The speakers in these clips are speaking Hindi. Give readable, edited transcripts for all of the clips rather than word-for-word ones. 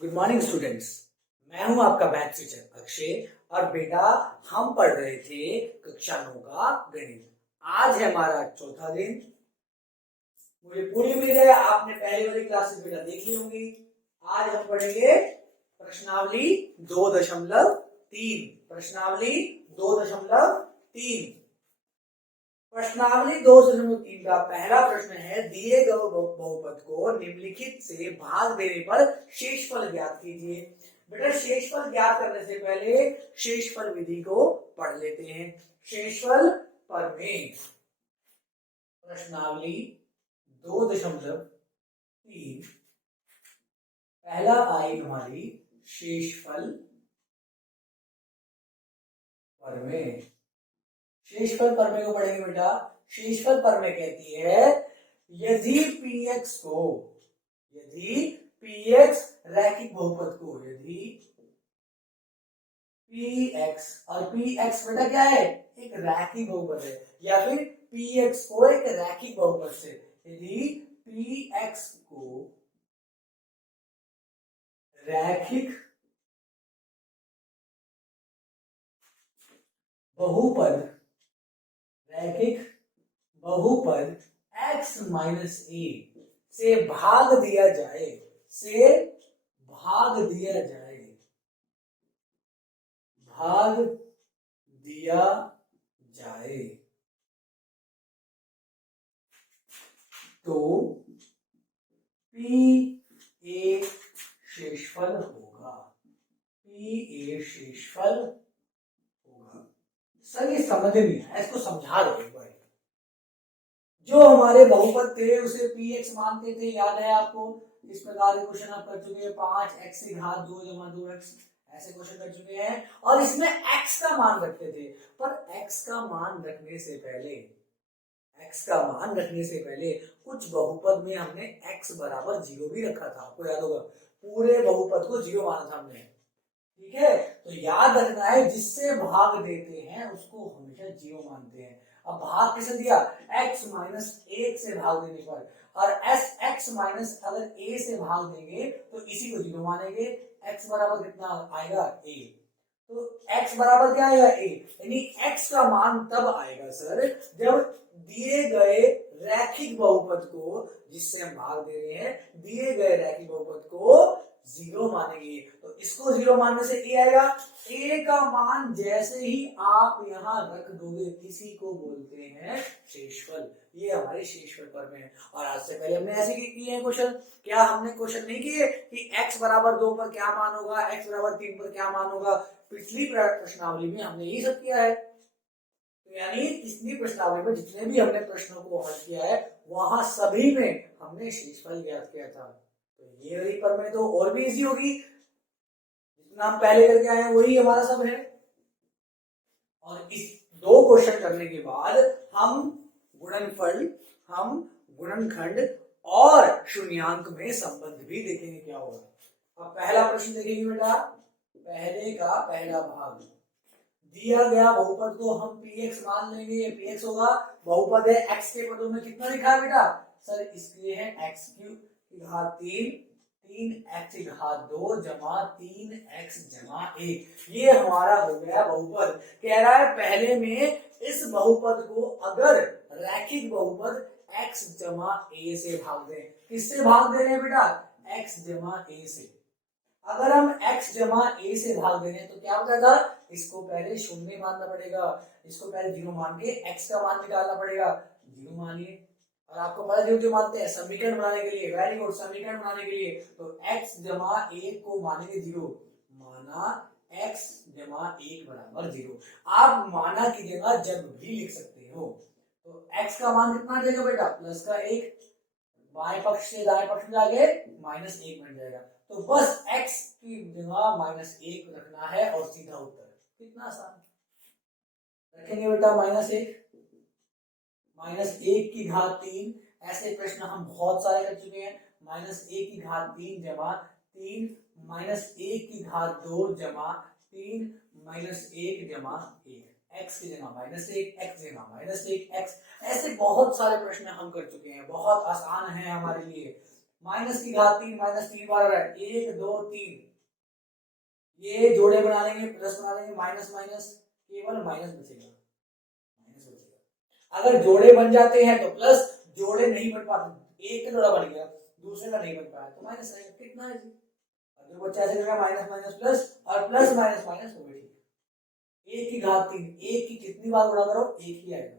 Good morning students. मैं हूं आपका मैथ टीचर अक्षय और बेटा हम पढ़ रहे थे कक्षा 9 का गणित। आज है हमारा चौथा दिन। मुझे पूरी उम्मीद है आपने पहली वाली क्लासेस बेटा देख ली होंगी। आज हम पढ़ेंगे प्रश्नावली 2.3। प्रश्नावली 2.3। प्रश्नावली 2.3 का पहला प्रश्न है, दिए गए बहुपद को निम्नलिखित से भाग देने पर शेषफल ज्ञात कीजिए। बेटा शेषफल ज्ञात करने से पहले शेषफल विधि को पढ़ लेते हैं। शेषफल प्रमेय प्रश्नावली 2.3 पहला आई हमारी शेषफल प्रमेय। शेषफल प्रमेय को पढ़ेंगे बेटा। शेषफल प्रमेय कहती है यदि px रैखिक बहुपद को, यदि px और px बेटा क्या है, एक रैखिक बहुपद है, या फिर px को एक रैखिक बहुपद से, यदि px को रैखिक बहुपद x माइनस ए से भाग दिया जाए तो P शेषफल होगा। सर ये समझ में नहीं आया, इसको समझा दो एक बार। जो हमारे बहुपद थे उसे px मानते थे, याद है आपको? इस प्रकार के क्वेश्चन आप कर चुके हैं। 5x की घात 2 जमा 2x ऐसे क्वेश्चन कर चुके हैं, और इसमें x का मान रखते थे। पर x का मान रखने से पहले कुछ बहुपद में हमने x बराबर 0 भी रखा था, आपको याद होगा। पूरे बहुपद को 0 माना था हमने, ठीक है? तो याद रखना है, जिससे भाग देते हैं उसको हमेशा 0 मानते हैं। अब भाग किसे दिया? x माइनस 1 से भाग देने पर, और x माइनस अगर a से भाग देंगे तो इसी को 0 मानेंगे। x बराबर कितना आएगा? a। तो x बराबर क्या आएगा? a। यानी x का मान तब आएगा सर जब दिए गए रैखिक बहुपद को, जिससे हम भाग दे रहे हैं, दिए गए रैखिक बहुपद को 0 मानेंगे। तो इसको 0 मानने से a आएगा। a का मान जैसे ही आप यहां रख दोगे, इसी को बोलते हैं शेषफल। ये हमारे शेषफल पर में है। और आज से पहले हमने ऐसे किए हैं क्वेश्चन। क्या हमने क्वेश्चन नहीं किए कि x बराबर 2 पर क्या मान होगा, x बराबर 3 पर क्या मान होगा? पिछली प्रश्नावली में हमने यही सब किया है। तो यानी पिछली प्रश्नावली में जितने भी हमने प्रश्नों को हल किया है, वहां सभी में हमने शेषफल ज्ञात किया था। तो ये वाली प्रमेय तो और भी इजी होगी, जितना हम पहले करके आए हैं वही हमारा सब है। और इस 2 क्वेश्चन करने के बाद हम गुणनफल, हम गुणनखंड और शून्यांक में संबंध भी देखेंगे क्या होगा। अब पहला प्रश्न देखेंगे बेटा। पहले का पहला भाग, दिया गया बहुपद को हम px मान लेंगे। ये px होगा, बहुपद है, x के पदों में कितना लिखा है बेटा? सर इसके है x की घात 3, 3x की घात 2 जमा 3x जमा 1। ये हमारा हो गया बहुपद। कह रहा है पहले में इस बहुपद को अगर रैखिक बहुपद x जमा a से भाग दें। किससे भाग दे रहे हैं बेटा? x जमा a से। अगर हम x जमा a से भाग दे रहे हैं तो क्या होता था? इसको पहले शून्य मानना पड़ेगा, इसको पहले 0 मान के x का मान निकालना पड़ेगा। 0 मानिए, और आपको पता जो मानते हैं समीकरण बनाने के लिए, वेरी गुड, समीकरण बनाने के लिए तो x जमा 1 को मानेंगे 0, माना x जमा 1 बराबर 0। आप माना की जगह जब भी लिख सकते हो। तो x का मान कितना देगा बेटा? प्लस का 1, बाएं पक्ष से दाएं पक्ष में जाके माइनस 1 बन जाएगा। तो बस x की जगह माइनस 1 रखना है और सीधा उत्तर। कितना आसान। रखेंगे बेटा माइनस 1 की घात 3। ऐसे प्रश्न हम बहुत सारे कर चुके हैं। माइनस 1 की घात 3 जमा 3, माइनस 1 की घात 2 जमा 3, माइनस 1 जमा 1, x की जगह माइनस 1, x जगह माइनस 1, x। ऐसे बहुत सारे प्रश्न हम कर चुके हैं, बहुत आसान है हमारे लिए। माइनस की घात 3, माइनस 3 बार है 1 2 3, ये जोड़े बना लेंगे, प्लस बना लेंगे, माइनस माइनस केवल माइनस बचेगा, माइनस बचेगा। अगर जोड़े बन जाते हैं तो प्लस, जोड़े नहीं बन पाते, एक का जोड़ा बन गया दूसरे का नहीं बन पाया तो माइनस आएगा। कितना है जी? अगर बच्चा ऐसे करेगा माइनस माइनस प्लस और प्लस माइनस माइनस हो गई, एक की घात 3, एक की कितनी बार गुणा करो, एक ही आएगा।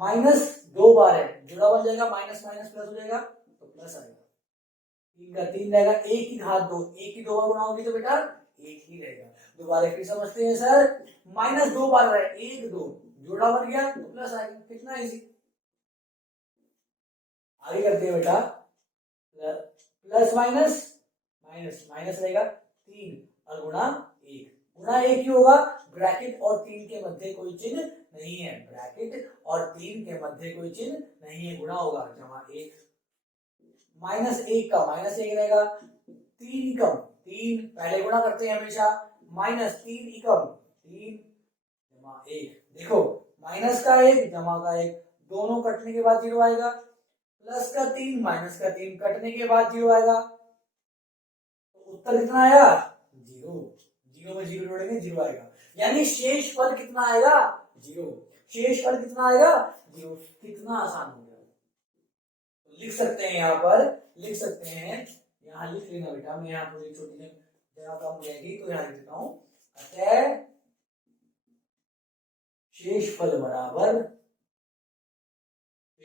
माइनस 2 बार है, जोड़ा बन जाएगा, माइनस माइनस प्लस हो जाएगा तो प्लस आएगा, 3 का 3 रहेगा, एक की घात 2, एक की 2 बार गुणा होगी तो बेटा एक ही रहेगा। दोबारा फिर समझते हैं सर, माइनस 2 बार है, 1 2, जोड़ा बन गया तो प्लस आएगा। कितना इजी, आगे करते हैं बेटा, प्लस माइनस माइनस माइनस रहेगा 3 और गुणा 1, गुणा 1 ही होगा, ब्रैकेट और 3 के मध्य कोई चिन्ह नहीं है, ब्रैकेट और 3 के मध्य कोई चिन्ह नहीं है, गुणा होगा जमा 1, माइनस 1 का माइनस 1 रहेगा, 3 एकम 3, पहले गुणा करते हैं हमेशा, माइनस 3 एकम 3 जमा 1, देखो माइनस का 1 जमा का 1 दोनों कटने के बाद 0 आएगा, प्लस का 3 माइनस का 3 कटने के बाद 0 आएगा, तो उत्तर कितना आया 0, 0 में 0 जोड़ेंगे 0 आएगा, यानी शेष फल कितना आएगा 0, शेष फल कितना आएगा 0। कितना आसान हो गया, तो लिख सकते हैं यहाँ पर, लिख सकते हैं, यहाँ लिख लेना बेटा, मैं यहाँ पूरी छोटी जगह कम हो जाएगी तो यहाँ लिख देता हूँ, अतः शेषफल बराबर,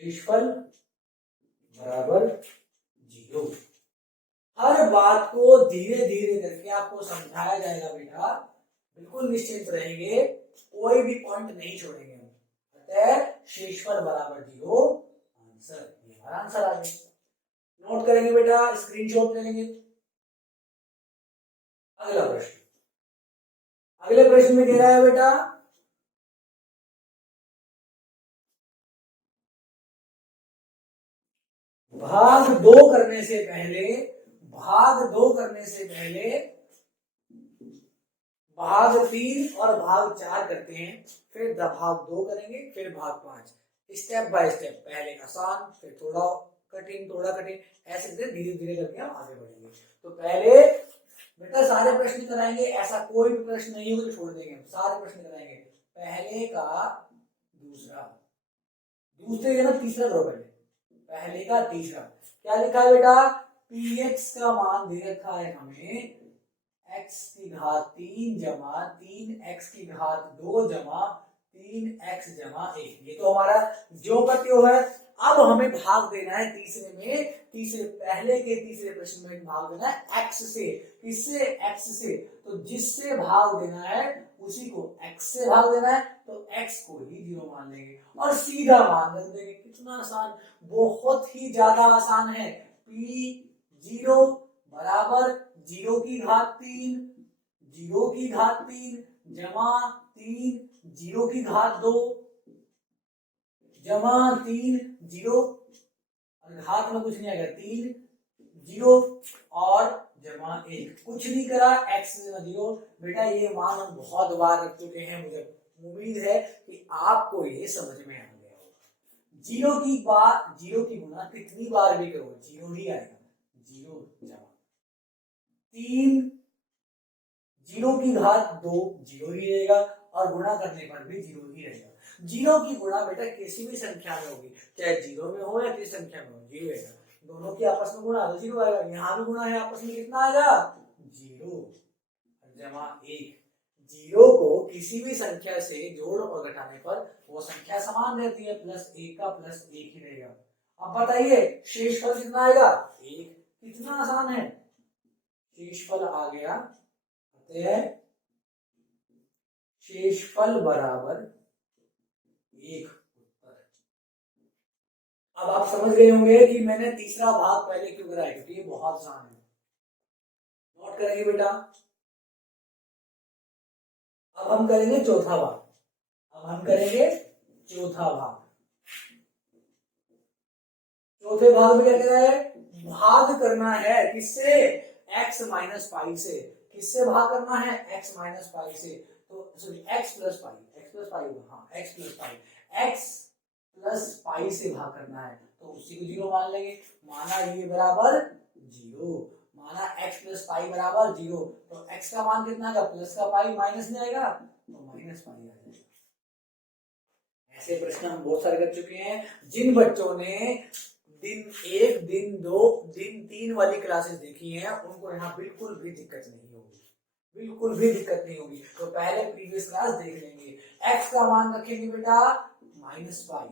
शेषफल बराबर 0। हर बात को धीरे धीरे करके आपको समझाया जाएगा बेटा, बिल्कुल निश्चिंत रहेंगे, कोई भी पॉइंट नहीं छोड़ेंगे हम। अतः शेषफल बराबर 0 आंसर, ये हमारा आंसर आ गया। नोट करेंगे बेटा, स्क्रीनशॉट ले लेंगे। अगला प्रश्न, अगले प्रश्न में कह रहा है बेटा, भाग 2 करने से पहले, भाग 2 करने से पहले भाग 3 और भाग 4 करते हैं, फिर भाग 2 करेंगे, फिर भाग 5, स्टेप बाय स्टेप, पहले आसान फिर थोड़ा कठिन थोड़ा कठिन, ऐसे धीरे धीरे करके हम आगे बढ़ेंगे। तो पहले बेटा सारे प्रश्न कराएंगे, ऐसा कोई भी प्रश्न नहीं होगा तो छोड़ देंगे, हम सारे प्रश्न कराएंगे, पहले का दूसरा, दूसरे का तीसरा करो, पहले का तीसरा। क्या लिखा है बेटा, px का मान दे रखा है हमें x की घात 3 जमा 3x की घात 2 जमा 3x जमा 1, ये तो हमारा जो का त्यों है। अब हमें भाग देना है तीसरे में, तीसरे पहले के तीसरे प्रश्न में भाग देना है x से, किससे x से, तो जिससे भाग देना है उसी को x से भाग देना है, तो x को ही 0 मान लेंगे और सीधा मान रख देंगे। कितना आसान, बहुत ही ज्यादा आसान है। p0 बराबर 0 की घात 3, 0 की घात 3 जमा 3 0 की घात 2 जमा 3 0 और घात में कुछ नहीं आएगा, 3 0 और जमा 1, कुछ नहीं करा, x 0। बेटा ये मान हम बहुत बार रख चुके हैं, मुझे उम्मीद है कि आपको ये समझ में आ गया होगा। 0 की बात, 0 की गुना कितनी बार भी करो 0 ही आएगा, 0 जमा 3 0 की घात 2 0 ही रहेगा और गुणा करने पर भी 0 ही रहेगा। 0 की गुणा बेटा किसी भी संख्या में होगी, चाहे 0 में हो या किसी संख्या में हो, 0 आएगा, दोनों की आपस में गुणा 0 आएगा, यहाँ भी गुणा है आपस में, कितना आएगा 0 जमा 1। 0 को किसी भी संख्या से जोड़ और घटाने पर वो संख्या समान रहती है, प्लस 1 का प्लस 1 ही रहेगा। अब बताइए शेषफल कितना आएगा 1, कितना आसान है, शेषफल आ गया, शेषफल बराबर 1 उत्तर। अब आप समझ गए होंगे कि मैंने तीसरा भाग पहले क्यों कराया, क्योंकि ये बहुत आसान है। नोट करेंगे बेटा, अब हम करेंगे चौथा भाग, अब हम करेंगे चौथा भाग। चौथे भाग में क्या कह रहा है, भाग करना है किससे, x माइनस पाई से, किससे भाग करना है x माइनस पाई से, तो sorry x plus pi, x plus pi, हाँ x plus pi, x plus pi से भाग करना है, तो उसी को जीरो मान लेंगे। माना ये बराबर जीरो, माना x प्लस पाई बराबर जीरो, तो x का मान कितना आएगा, प्लस का पाई माइनस में आएगा तो माइनस पाई आ जाएगा। ऐसे प्रश्न हम बहुत सारे कर चुके हैं। जिन बच्चों ने दिन 1, दिन 2, दिन 3 वाली क्लासेस देखी हैं उनको यहाँ बिल्कुल भी दिक्कत नहीं होगी, बिल्कुल भी दिक्कत नहीं होगी। तो पहले प्रीवियस क्लास देख लेंगे। x का मान रखेंगे बेटा माइनस पाई,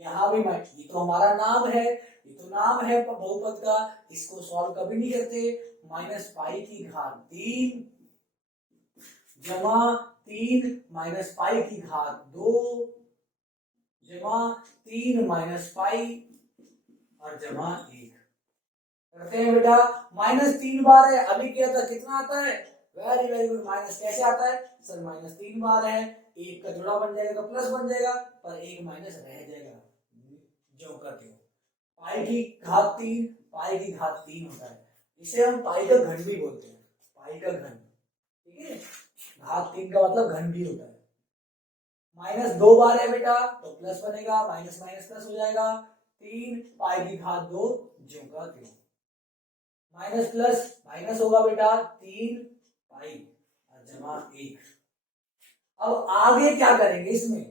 यहाँ भी ये तो हमारा नाम है, ये तो नाम है बहुपद का, इसको सॉल्व कभी नहीं करते। माइनस पाई की घात 3 जमा 3 माइनस पाई की घात 2 जमा 3 माइनस पाई और जमा 1 करते हैं बेटा। -3 बार है, अभी किया था, कितना आता है, वेरी वेरी गुड। माइनस कैसे आता है सर, -3 बार है, 1 का जोड़ा बन जाएगा तो प्लस बन जाएगा, पर 1 माइनस रह जाएगा जो कर दो। पाई की घात 3, पाई की घात 3 होता है, इसे हम पाई का घन भी बोलते हैं, पाई का घन, ठीक है। घात 3 का मतलब घन भी होता है। -2 बार है बेटा तो प्लस बनेगा, माइनस माइनस प्लस हो जाएगा, 3 पाई की घात 2 ज्यों का त्यों, माइनस प्लस माइनस होगा बेटा 3 पाई जमा 1। अब आगे क्या करेंगे इसमें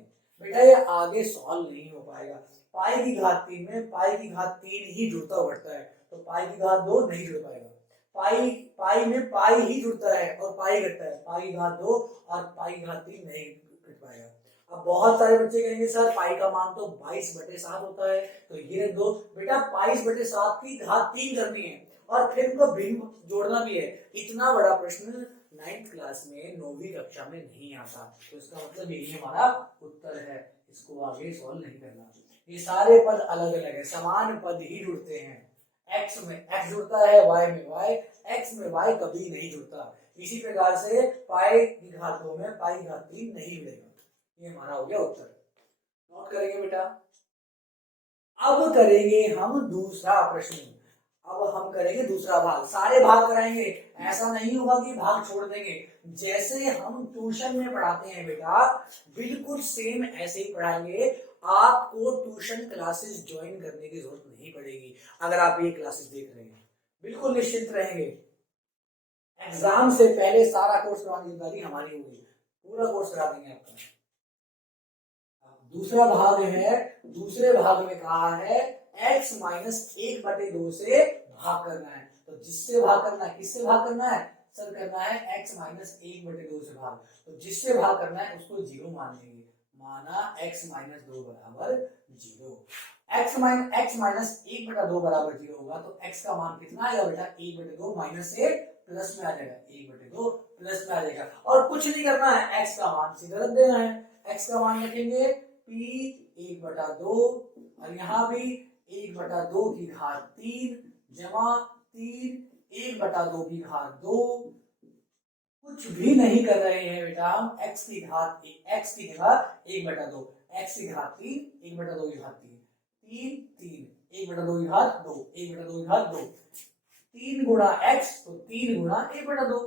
बेटा, ये आगे सॉल्व नहीं हो पाएगा। पाई की घात 3 में पाई की घात 3 ही जुड़ता बढ़ता है, तो पाई की घात 2 नहीं जुड़ पाएगा। पाई में पाई ही जुड़ता है और पाई घटता है, पाई की घात 2 और पाई की घात 3 नहीं घट पाएगा। अब बहुत सारे बच्चे कहेंगे सर पाई का मान तो 22/7 होता है, तो ये रख दो बेटा, 22/7 की घात 3 करनी है और फिर इनको भिन्न जोड़ना भी है। इतना बड़ा प्रश्न 9th क्लास में 9वीं कक्षा में नहीं आता, तो इसका मतलब यही हमारा उत्तर है, इसको आगे सॉल्व नहीं करना। ये सारे पद अलग अलग है, समान पद ही जुड़ते हैं। x में x जुड़ता है, y में y, x में y कभी नहीं जुड़ता। इसी प्रकार से पाई की घात 2 में पाई की घात 3 नहीं मिलेगा। ये हमारा हो गया उत्तर, नोट करेंगे बेटा। अब करेंगे हम दूसरा प्रश्न, अब हम करेंगे दूसरा भाग, सारे भाग कराएंगे, ऐसा नहीं होगा कि भाग छोड़ देंगे। जैसे हम ट्यूशन में पढ़ाते हैं बेटा, बिल्कुल सेम ऐसे ही पढ़ाएंगे। आपको ट्यूशन क्लासेस ज्वाइन करने की जरूरत नहीं पड़ेगी अगर आप ये क्लासेस देख रहे हैं, बिल्कुल निश्चिंत रहेंगे। एग्जाम से पहले सारा कोर्स कराने की जिम्मेदारी हमारी होगी, पूरा कोर्स करा देंगे आपका। दूसरा भाग है, दूसरे भाग में कहा है x माइनस 1/2 से भाग करना है, तो जिससे भाग करना है, किससे भाग करना है सर, करना है x माइनस 1/2 से भाग, तो जिससे भाग करना है उसको जीरो मान लेंगे। माना x माइनस 2 बराबर जीरो, x माइनस 1/2 बराबर जीरो होगा तो x का मान कितना आएगा बेटा, 1/2 माइनस से प्लस में आ जाएगा, 1/2 प्लस में आ जाएगा, और कुछ नहीं करना है, x का मान सीधा रख देना है। x का मान रखेंगे p 1/2 और यहाँ भी 1/2 की घात 3 जमा 3 1/2 की घात 2। कुछ भी नहीं कर रहे हैं बेटा हम, x की जगह 1/2, x की घात 3 1/2 की घात 3 3 3 1/2 की घात 2 1/2 की घात 2, 3 गुणा x तो 3 गुणा 1/2।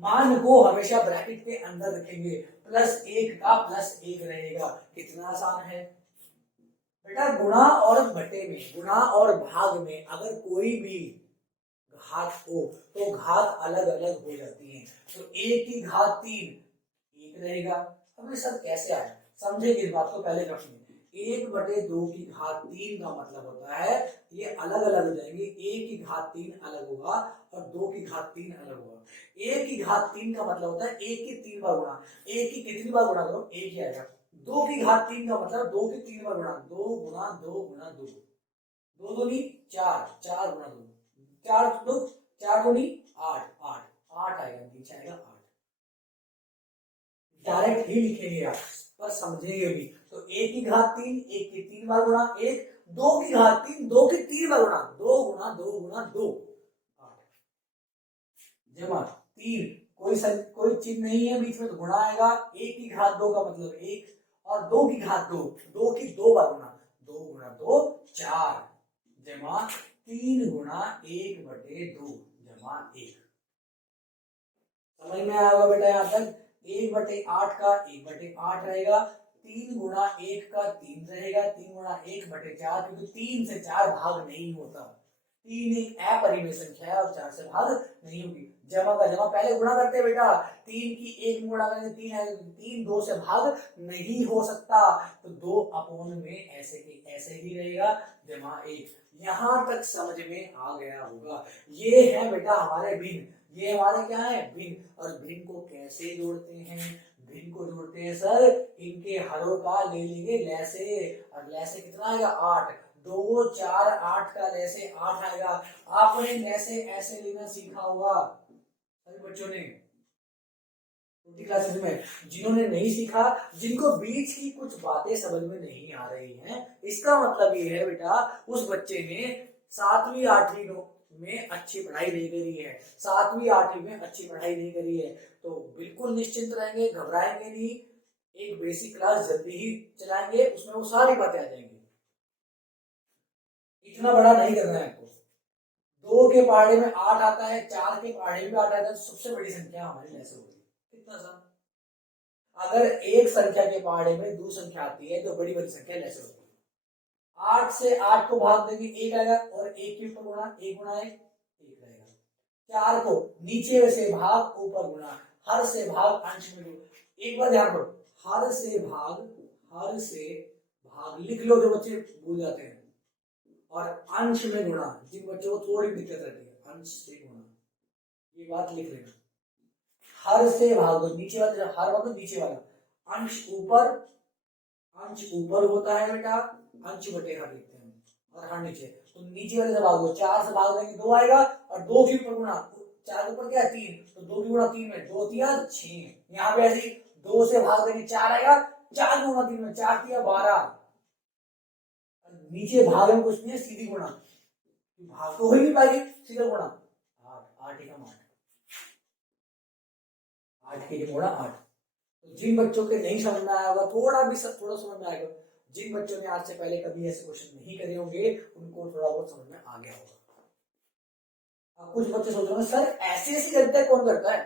मान को हमेशा ब्रैकेट के अंदर रखेंगे, +1 का +1 रहेगा। कितना आसान है बेटा, गुणा और घटे में, गुणा और भाग में अगर कोई भी घात हो तो घात अलग अलग हो जाती हैं, तो 1 की घात 3 1 रहेगा। अब सर कैसे आया, समझेंगे इस बात को, पहले रखेंगे 1/2 की घात 3 का मतलब होता है ये अलग अलग हो जाएंगे, 1 की घात 3 अलग होगा और 2 की घात 3 अलग होगा। 1 की घात 3 का मतलब होता है 1 की 3 बार गुणा, 1 की कितनी बार गुणा करो, 1 ही आएगा। 2 की घात 3 का मतलब 2 की 3 बार गुणा, 2 गुणा 2 गुणा 2, 2 दूनी 4, 4 गुणा 2, 4 दूनी 8, 8 आएगा, नीचे आएगा 8। डायरेक्ट ही लिखेंगे आप, पर समझेंगे भी। तो 1 की घात 3, 1 की 3 बार गुणा 1, 2 की घात 3, 2 की 3 बार गुणा, 2 गुणा 2 गुणा 2 8 जमा 3, कोई चिन्ह नहीं है बीच में तो गुणा आएगा। 1 की घात 2 का मतलब 1 और 2 की घात 2, 2 की 2 बार गुणा, 2 गुणा 2 4 जमा 3 गुणा 1/2 जमा 1। समझ में आया होगा बेटा, यहाँ तक 1/8 का 1/8 रहेगा, 3 गुणा 1 का 3 रहेगा, 3 गुणा 1/4, क्योंकि 3 से 4 भाग नहीं होता। 3 एक अपरिमेय संख्या है और 4 से भाग नहीं होगी। जमा का जमा पहले गुणा करते हैं बेटा, 3 की 1 में गुणा करेंगे 3 आएगा, 3 2 से भाग नहीं हो सकता, तो 2 में ऐसे के ऐसे ही रहेगा, जमा 1। यहां तक समझ में आ गया होगा। ये है बेटा हमारे भिन्न, ये हमारे क्या है भिन्न। और भिन्न को कैसे जोड़ते हैं? भिन्न को जोड़ते हैं सर, इनके हरों का ले लेंगे लैसे, और लैसे कितना आएगा 8, 2 4 8 का लैसे 8 आएगा। आपने लैसे ऐसे लेना सीखा होगा सभी बच्चों ने छोटी क्लासेस में। जिन्होंने नहीं सीखा, जिनको बीच की कुछ बातें समझ में नहीं आ रही हैं, इसका मतलब ये है बेटा उस बच्चे ने 7वीं 8वीं में अच्छी पढ़ाई नहीं करी है, 7वीं 8वीं में अच्छी पढ़ाई नहीं करी है, तो बिल्कुल निश्चिंत रहेंगे, घबराएंगे नहीं। एक बेसिक क्लास जल्दी ही चलाएंगे, उसमें वो सारी बातें आ जाएंगी। इतना बड़ा नहीं करना है आपको। 2 के पहाड़े में 8 आता है, 4 के पहाड़े में 8 आता है, तो सबसे बड़ी संख्या हमारी कैसे होगी? कितना सा? अगर एक संख्या के पहाड़े में 2 संख्या आती है तो बड़ी बड़ी संख्या कैसे होगी? 8 से 8 को भाग देंगे 1 आएगा, और 1 के ऊपर गुणा 1 गुणा 1 1 रहेगा। 4 को नीचे से भाग ऊपर गुणा, हर से भाग अंश में गुणा। एक बार ध्यान करो, हर से भाग लिख लो जो बच्चे भूल जाते हैं, और अंश में गुणा जिन बच्चों को थोड़ी दिक्कत रहती है, अंश से गुणा, ये बात लिख लेना। हर से भाग दो, नीचे वाला हर भाग नीचे वाला, अंश ऊपर होता है बेटा, अंश बटे हर लिखते हैं, और हर नीचे, तो नीचे वाले से भाग दो, 4 से भाग देंगे 2 आएगा, और 2 के ऊपर गुणा, 4 के ऊपर क्या है 3, तो 2 की गुणा 3 में 2 3 6, यहाँ पे ऐसे 2 से भाग देंगे 4 आएगा, 4 गुणा 3 में 4 3 12, नीचे भाग में कुछ नहीं है, सीधी गुणा, भाग तो हो ही नहीं पाएगी, सीधा गुणा 8 8 एकम 8 के गुणा 8। तो जिन बच्चों के नहीं समझ में आया होगा, थोड़ा समझ में आएगा, जिन बच्चों ने आज से पहले कभी ऐसे क्वेश्चन नहीं करे होंगे, उनको थोड़ा बहुत समझ में आ गया होगा। अब कुछ बच्चे सोच रहे हैं सर ऐसी ऐसी गलतियां कौन करता है?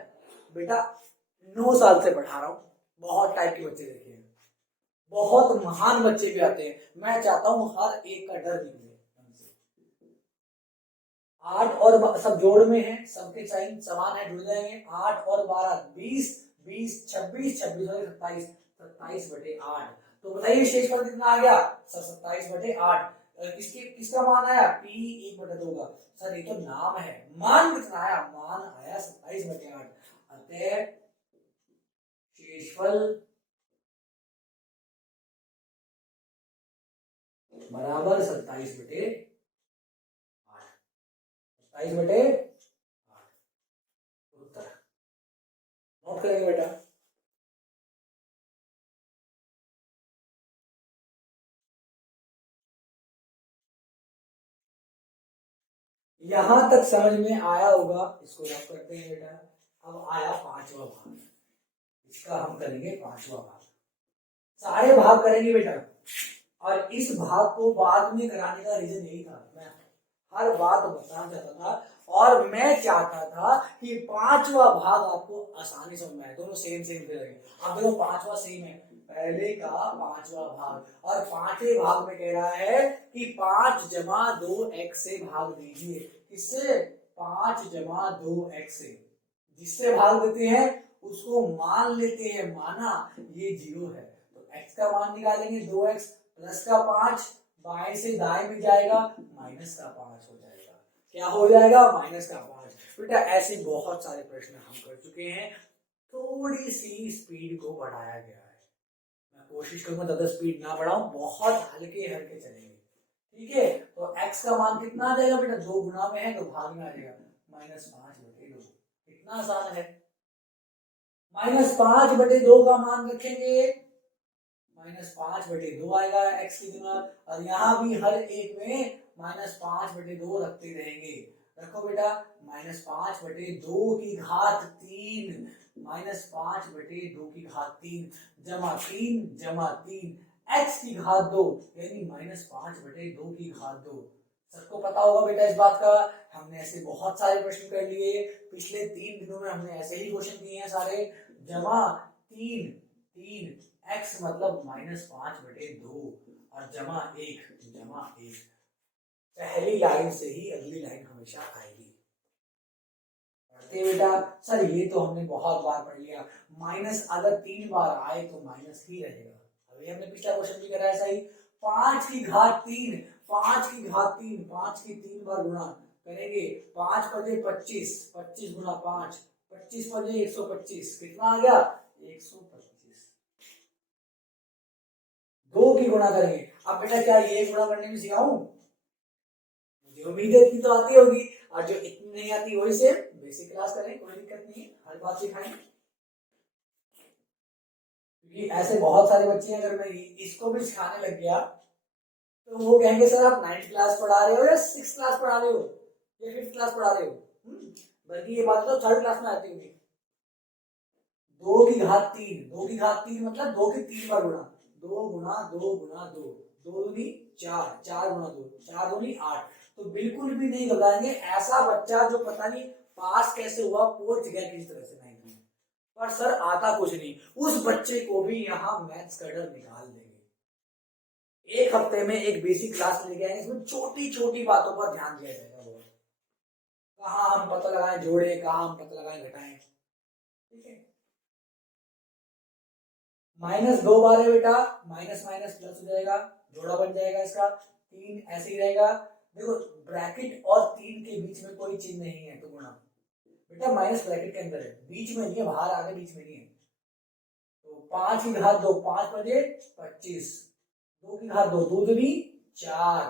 बेटा 9 साल से पढ़ा रहा हूँ, बहुत टाइप के बच्चे देखे हैं, बहुत महान बच्चे भी आते हैं, मैं चाहता हूं हर एक का डर निकले। 8 और सब जोड़ में है, सबके साइन समान है, जुड़ जाएंगे। 8 और 12 20 20 26 26 और 27 27 बटे 8, तो बताइए शेषफल कितना आ गया? 27 बटे 8। किसका मान आया? P 1/2 का। सर ये तो नाम है, मान कितना आया? मान आया 27 बटे 8। अतः शेषफल बराबर 27 बटे 8, 27 बटे 8 उत्तर। नोट करेंगे बेटा। यहां तक समझ में आया होगा, इसको रफ करते हैं बेटा। अब आया 5वां भाग, इसका हम करेंगे 5वां भाग, सारे भाग करेंगे बेटा। और इस भाग को बाद में कराने का रीजन यही था, मैं हर बात बताना चाहता था, और मैं चाहता था कि 5वां भाग आपको आसानी समझ में आए, दोनों सेम रहेंगे। अब देखो 5वां सेम है, पहले का 5वां भाग, और 5वें भाग में कह रहा है कि 5 जमा 2x से भाग दीजिए। किससे? 5 जमा 2x से। जिससे भाग देते हैं उसको मान लेते हैं, माना ये 0 है, तो x का मान निकालेंगे 2x, प्लस का 5 बाएं से दाएं में जाएगा, माइनस का 5 हो जाएगा। क्या हो जाएगा? माइनस का 5। बेटा ऐसे बहुत सारे प्रश्न हम कर चुके हैं, थोड़ी सी स्पीड को बढ़ाया गया है, मैं कोशिश करूंगा ज्यादा स्पीड ना बढ़ाऊं, बहुत हल्के हल्के चलेंगे, ठीक है। तो x का मान कितना आ जाएगा बेटा? 2 गुना में है तो भाग में आ जाएगा, -5/2। कितना आसान है, -5/2 का मान रखेंगे, -5/2 आएगा x की गुना, और यहाँ भी हर एक में -5/2 रखते रहेंगे। रखो बेटा, -5/2 की घात 3, -5/2 की घात 3 जमा 3 जमा 3 x की घात 2, यानी -5/2 की घात 2। सबको पता होगा बेटा इस बात का, हमने ऐसे बहुत सारे प्रश्न कर लिए, पिछले 3 दिनों में हमने ऐसे ही क्वेश्चन किए हैं सारे। जमा 3 3 x मतलब -5/2 और जमा 1 पहली लाइन से ही अगली लाइन हमेशा आएगी। बेटा सर ये तो हमने बहुत बार पढ़ लिया, माइनस अगर 3 बार आए तो माइनस ही रहेगा। अभी हमने पिछला क्वेश्चन भी करा है सही। 5 की घात 3 5 की घात 3 5 की 3 बार गुणा करेंगे, 5 पजे 25 25 गुणा 5 25 पजे 125 कितना आ गया 125। 2 की गुणा करेंगे। अब बेटा क्या ये गुणा करने में सिखाऊं? मुझे उम्मीद है इतनी तो आती होगी, और जो इतनी नहीं आती वही से बेसिक क्लास करें, कोई दिक्कत नहीं है, हर बात सिखाएं। क्योंकि ऐसे बहुत सारे बच्चे अगर मैं इसको भी सिखाने लग गया तो वो कहेंगे सर आप 9th क्लास पढ़ा रहे हो या 6th क्लास पढ़ा रहे हो या 5th क्लास पढ़ा रहे हो। बल्कि ये बात तो 3rd क्लास में आती होगी। 2 की घात 3 मतलब 2 की 3 बार गुणा, 2 गुणा 2 गुणा 2 2 दूनी 4 4 गुणा 2 4 दूनी 8। तो बिल्कुल भी नहीं घबराएंगे, ऐसा बच्चा जो पता नहीं पास कैसे हुआ, पहुंच गया किस तरह से 9th में, पर सर आता कुछ नहीं, उस बच्चे को भी यहाँ मैथ्स कर्डर निकाल देंगे। एक हफ्ते में एक बेसिक क्लास लेके आएंगे, इसमें छोटी छोटी बातों पर ध्यान दिया जाएगा। कहाँ हम पता लगाएं जोड़े, कहाँ हम पता लगाएं घटाएं, ठीक है। -2 बार है बेटा, माइनस माइनस प्लस हो जाएगा, जोड़ा बन जाएगा इसका। 3 ऐसे ही रहेगा। देखो ब्रैकेट और 3 के बीच में कोई चिन्ह नहीं है तो गुणा, बेटा माइनस ब्रैकेट के अंदर है, बीच में नहीं है, बाहर आगे बीच में नहीं है। तो 5 की घात 2 5 बजे 25, 2 की घात 2 2 दूनी 4,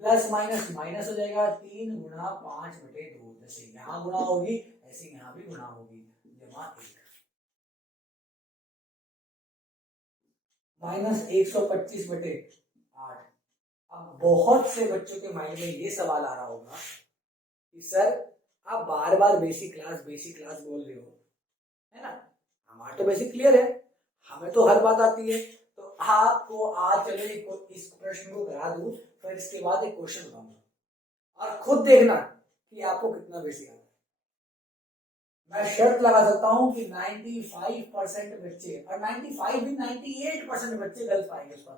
प्लस माइनस माइनस हो जाएगा, 3 गुणा 5/2। जैसे यहाँ गुणा होगी ऐसे यहाँ भी गुणा होगी, जमा 1 -125/8। अब बहुत से बच्चों के माइंड में ये सवाल आ रहा होगा कि सर आप बार बार बेसिक क्लास बोल रहे हो, है ना, हमारा तो बेसिक क्लियर है, हमें तो हर बात आती है। तो आपको आज चलो इस प्रश्न को करा दूं, फिर इसके बाद एक क्वेश्चन बताऊंगा और खुद देखना कि आपको कितना बेसिक आता है। मैं शर्त लगा सकता हूं कि 95% बच्चे, और 95 भी 98% बच्चे गलत पाएंगे उस पर,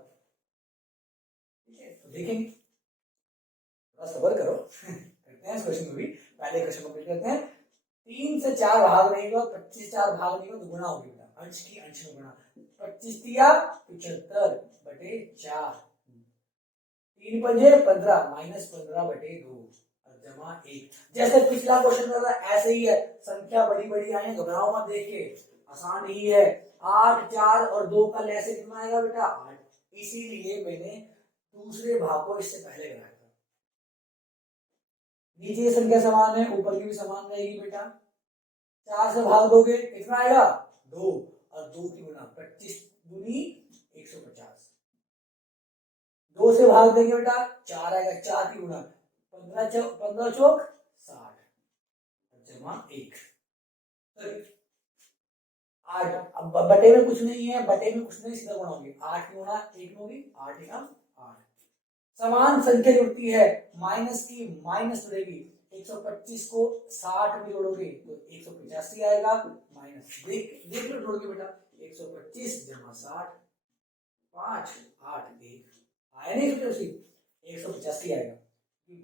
ठीक है। तो देखेंगे, थोड़ा सब्र करो करते हैं इस क्वेश्चन को भी। पहले क्वेश्चन कंप्लीट करते हैं। 3 से 4 भाग नहीं हुआ, 25 4 भाग नहीं हुआ तो गुणा होगी बेटा, अंश की अंश में गुणा। 25 तिया 75/4, 3 पंजे 15 -15/2 और जमा 1। जैसे पिछला क्वेश्चन था ऐसे ही है, संख्या बड़ी बड़ी आई है, घबराओ मत, देख के आसान ही है। 8 4 और 2 का लैसे कितना आएगा बेटा 8, इसीलिए मैंने दूसरे भाग को इससे पहले कराया था। नीचे संख्या समान है, ऊपर की भी समान रहेगी बेटा। 4 से भाग दोगे कितना आएगा 2, और 2 की गुणा 25 दूनी 150। 2 से भाग देंगे बेटा 4 आएगा, 4 की गुणा 15 चौक 60 जमा 1। 8, अब बटे में कुछ नहीं है, बटे में कुछ नहीं, सीधा गुणा होगी। 8 की गुणा 1 होगी, 8 1 8। समान संख्या जुड़ती है, माइनस की माइनस जुड़ेगी, 125 को 60 में जोड़ोगे तो 185 आएगा, माइनस देख लो जोड़ के बेटा, 125 जमा 60 5 8 1 आया नहीं, 185 आएगा।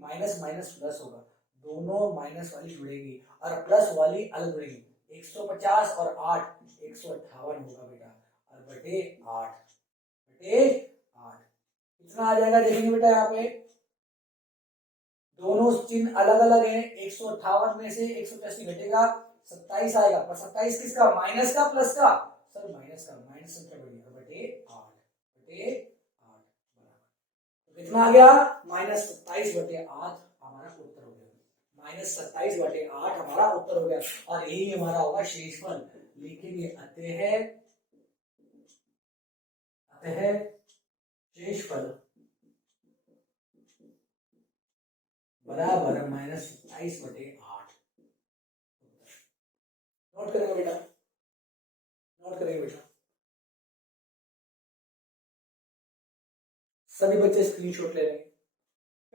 माइनस माइनस प्लस होगा, दोनों माइनस वाली जुड़ेगी और प्लस वाली अलग जुड़ेगी। 150 और 8 158 होगा बेटा, और बटे 8 कितना आ जाएगा देखेंगे बेटा, यहाँ पे दोनों चिन्ह अलग अलग है। 158 में से 185 घटेगा 27 आएगा, पर 27 किसका, माइनस का प्लस का, सर माइनस का, माइनस संख्या बढ़ेगा, बटे 8 कितना आ गया -27/8 हमारा उत्तर हो गया। -27/8 हमारा उत्तर हो गया, और यही हमारा होगा शेषफल। लिखेंगे अतः शेषफल बराबर -27/8। नोट करेंगे बेटा, नोट करेंगे बेटा, सभी बच्चे स्क्रीनशॉट ले लेंगे।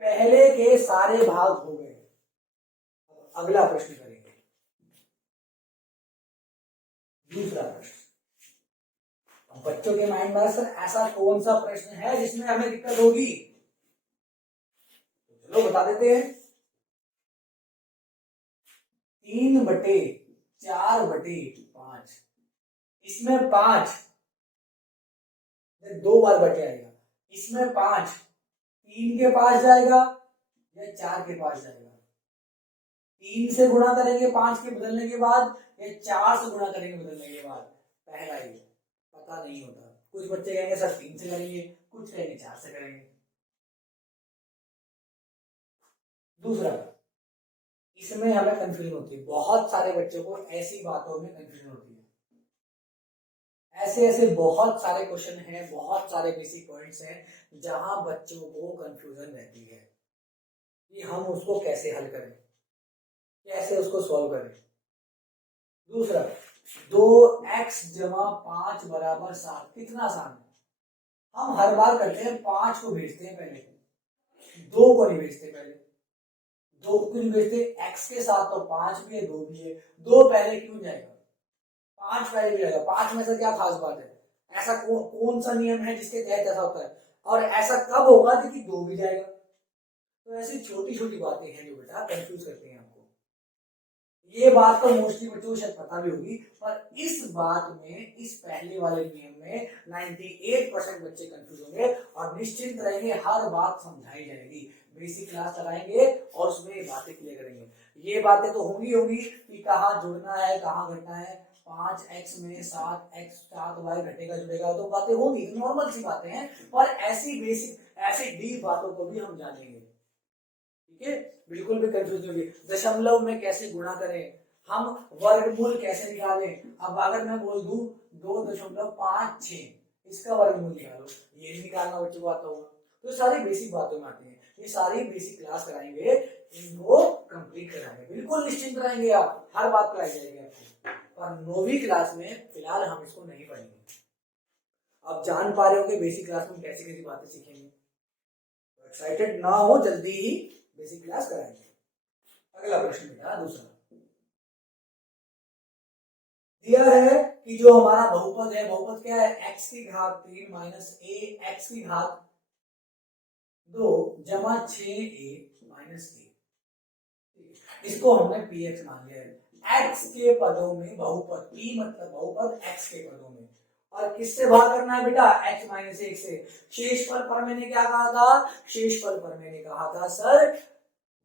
पहले के सारे भाग हो गए, अगला प्रश्न करेंगे, दूसरा प्रश्न। बच्चों के माइंड में सर ऐसा कौन सा प्रश्न है जिसमें हमें दिक्कत होगी, चलो बता देते हैं। 3/4/5, इसमें 5 दो बार बटे आएगा, इसमें 5 3 के पास जाएगा या 4 के पास जाएगा, 3 से गुणा करेंगे 5 के बदलने के बाद या 4 से गुणा करेंगे बदलने के बाद, पहला ही पता नहीं होता। कुछ बच्चे कहेंगे सर 3 से करेंगे, कुछ कहेंगे 4 से करेंगे। दूसरा, इसमें हमें कंफ्यूजन होती है, बहुत सारे बच्चों को ऐसी बातों में कंफ्यूजन होती है। ऐसे ऐसे बहुत सारे क्वेश्चन हैं, बहुत सारे बेसिक पॉइंट्स हैं जहां बच्चों को कंफ्यूजन रहती है कि हम उसको कैसे हल करें, कैसे उसको सॉल्व करें। दूसरा, 2x = 5 = 7 कितना आसान है। हम हर बार करते हैं 5 को भेजते हैं पहले, 2 को नहीं भेजते पहले, 2 को नहीं भेजते, x के साथ तो 5 भी है 2 भी है, 2 पहले क्यों जाएगा, 5 पहले जाएगा। 5 में से क्या खास बात है, ऐसा कौन सा नियम है जिसके तहत ऐसा होता है, और ऐसा कब होगा कि 2 भी जाएगा। तो ऐसी छोटी छोटी बातें हैं जो बेटा कंफ्यूज करते हैं आपको। ये बात तो मोस्टली बच्चों को शायद पता भी होगी, पर इस बात में, इस पहले वाले नियम में 98% बच्चे कंफ्यूज होंगे, और निश्चिंत रहेंगे हर बात समझाई जाएगी। बेसिक क्लास लगाएंगे और उसमें ये बातें क्लियर करेंगे। ये बातें तो होंगी कि कहाँ जुड़ना है, कहाँ घटना है, 5x में 7x 7y घटेगा जुड़ेगा, तो बातें होंगी, नॉर्मल सी बातें हैं, पर ऐसी बेसिक, ऐसी डीप बातों को भी हम जानेंगे। ठीक है, बिल्कुल भी कंफ्यूज होगी। दशमलव में कैसे गुणा करें, हम वर्गमूल कैसे निकालें। अब अगर मैं बोल दूं 2.56, इसका वर्गमूल निकालो, ये निकालना बच्चों को आता होगा। तो सारी बेसिक बातें में आती हैं, ये सारी बेसिक क्लास कराएंगे, इनको कंप्लीट कराएंगे, बिल्कुल निश्चिंत रहेंगे आप, हर बात कराई जाएगी आपको। पर 9वीं क्लास में फिलहाल हम इसको नहीं पढ़ेंगे। आप जान पा रहे हो कि बेसिक क्लास में कैसी कैसी बातें सीखेंगे। एक्साइटेड ना हो, जल्दी ही बेसिक क्लास कराएंगे। अगला प्रश्न बेटा, दूसरा दिया है कि जो हमारा बहुपद है, बहुपद क्या है, x की घात 3 माइनस a x की घात 2 जमा 6a माइनस a, इसको हमने px मान लिया है। x के पदों में बहुपद, p मतलब बहुपद x के पदों में, और किससे भाग करना है बेटा, x माइनस 1 से। शेषफल पर मैंने क्या कहा था, शेषफल पर मैंने कहा था सर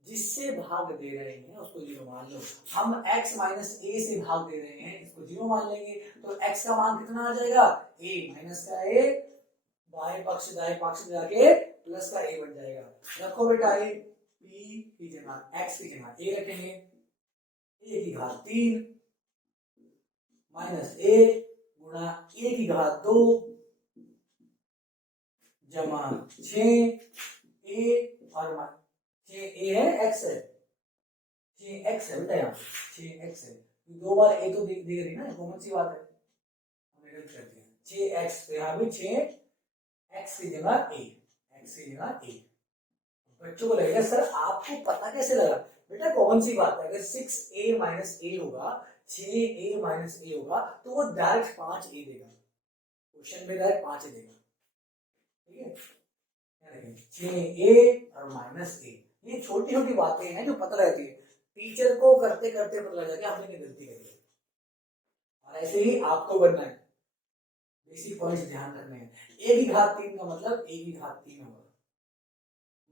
जिससे भाग दे रहे हैं उसको 0 मान लो। हम x माइनस a से भाग दे रहे हैं, इसको 0 मान लेंगे, तो x का मान कितना आ जाएगा, a माइनस का a, बाएं पक्ष दाएं पक्ष में जाके प्लस का a बन जाएगा। रखो बेटा a, p की जगह x की जगह a रखेंगे, a की घात 3 माइनस a गुणा a की घात 2 जमा 6a, और 6a है x है, 6x है बेटा, यहाँ 6x है, 2 बार a तो दिख रही ना, कॉमन सी बात है, हमने गलत कर दिया। 6x, तो यहाँ भी 6x की जगह a, x की जगह a। बच्चों को लगेगा सर आपको पता कैसे लगा, बेटा कॉमन सी बात है, अगर 6a माइनस a होगा, 6a माइनस a होगा, तो वो डायरेक्ट 5a देगा, क्वेश्चन में डायरेक्ट 5a देगा। ठीक है, 6a और माइनस a, ये छोटी छोटी बातें हैं जो पता रहती है, टीचर को करते करते पता लग जाएगा हमने क्या गलती करी है। और ऐसे ही आपको बनना है, बेसिक पॉइंट्स ध्यान रखने हैं। a की घात 3 का मतलब a की घात 3 होगा,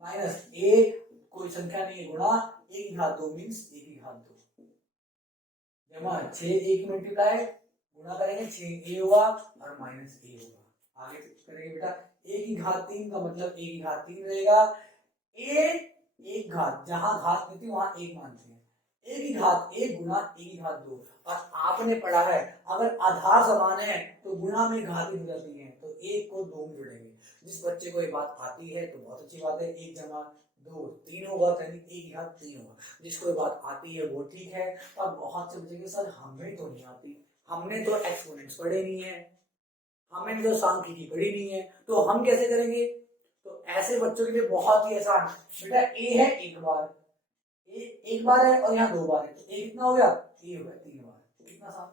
माइनस a कोई संख्या नहीं है, गुणा a की घात 2 मीन्स a की घात 2, जमा 6a की मल्टीप्लाई गुणा करेंगे 6a होगा और माइनस a होगा। आगे करेंगे बेटा, a की घात 3 का मतलब a की घात 3 रहेगा, a एक घात, जहां घात नहीं थी वहां एक मानते हैं, a की घात 1 गुणा a की घात 2, और आपने पढ़ा है अगर आधार समान है तो गुणा में घात ही हो जाती है, तो 1 को 2 में जोड़ेंगे। जिस बच्चे को ये बात आती है तो बहुत अच्छी बात है, 1 जमा 2 3 होगा, यानी 1 की घात 3 होगा। जिसको ये बात आती है वो ठीक है, और बहुत से बच्चे सर हमें तो नहीं आती, हमने तो एक्सपोनेंट्स पढ़े नहीं है, हमने तो सांख्यिकी पढ़ी नहीं है, तो हम कैसे करेंगे। तो ऐसे बच्चों के लिए बहुत ही आसान, बेटा a है एक बार, एक बार है और यहाँ 2 बार है, तो a कितना हो गया, a हो गया 3 बार, कितना आसान।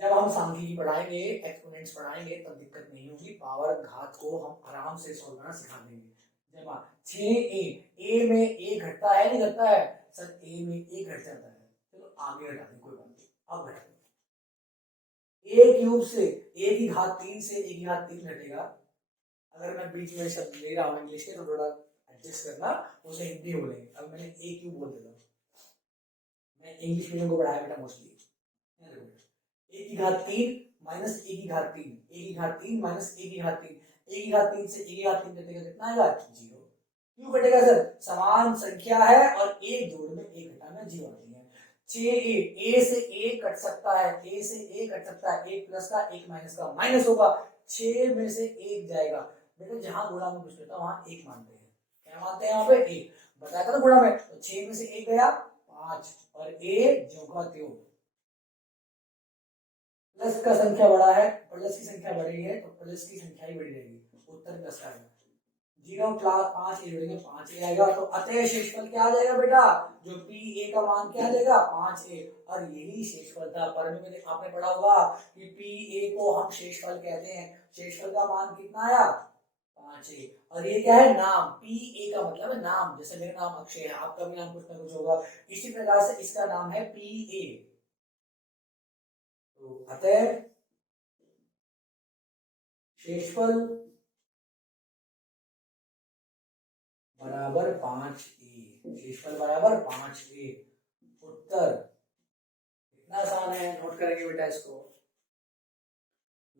जब हम सांख्यिकी पढ़ाएंगे, एक्सपोनेंट्स पढ़ाएंगे, तब दिक्कत नहीं होगी, पावर घात को हम आराम से सॉल्व करना सिखा देंगे। जब 6a में a घटता है नहीं घटता है सर, a में a घट जाता है, चलो आगे घटा दें, कोई बात नहीं, अब घटा a क्यूब से a की घात 3 से a की घात 3 घटेगा। अगर मैं बीच में शब्द ले रहा हूँ इंग्लिश के तो थोड़ा एडजस्ट करना, उसे हिंदी बोलेंगे। अब मैंने a क्यूब बोल देता हूँ, मैं इंग्लिश मीडियम को पढ़ाया बेटा मोस्टली। a की घात 3 माइनस a की घात 3, a की घात 3 माइनस a की घात 3, a की घात 3 से a की घात 3 कटेगा, कितना आएगा 0। क्यों कटेगा सर, समान संख्या है और एक जोड़ में एक घटाना 0 आती है। 6a, a से a कट सकता है, a से a कट सकता है, एक प्लस का एक माइनस का माइनस होगा, 6 में से 1 जाएगा। बेटा जहां गुणा में कुछ लेता वहां 1 मानते हैं, क्या मानते हैं यहाँ पे 1, बताया था ना गुणा में, तो 6 में से 1 गया 5 और a जो का त्यों। प्लस का संख्या बड़ा है, प्लस की संख्या बड़ी है तो प्लस की संख्या ही बड़ी रहेगी, उत्तर प्लस का आएगा। 0 प्लस 5 ए जोड़ेंगे 5 ए आएगा, तो अतः शेषफल क्या आ जाएगा बेटा, जो पी ए का मान क्या आ जाएगा 5a, और यही शेषफल था। पर में आपने पढ़ा होगा कि पी ए को हम शेषफल कहते हैं, शेषफल का मान कितना आया 5a, और ये क्या है नाम, पी ए का मतलब है नाम, जैसे मेरा नाम अक्षय है, आपका भी नाम कुछ ना कुछ होगा, इसी प्रकार से इसका नाम है पी ए। तो अतः शेषफल बराबर 5a, शेषफल बराबर 5a, उत्तर इतना आसान है, नोट करेंगे बेटा, इसको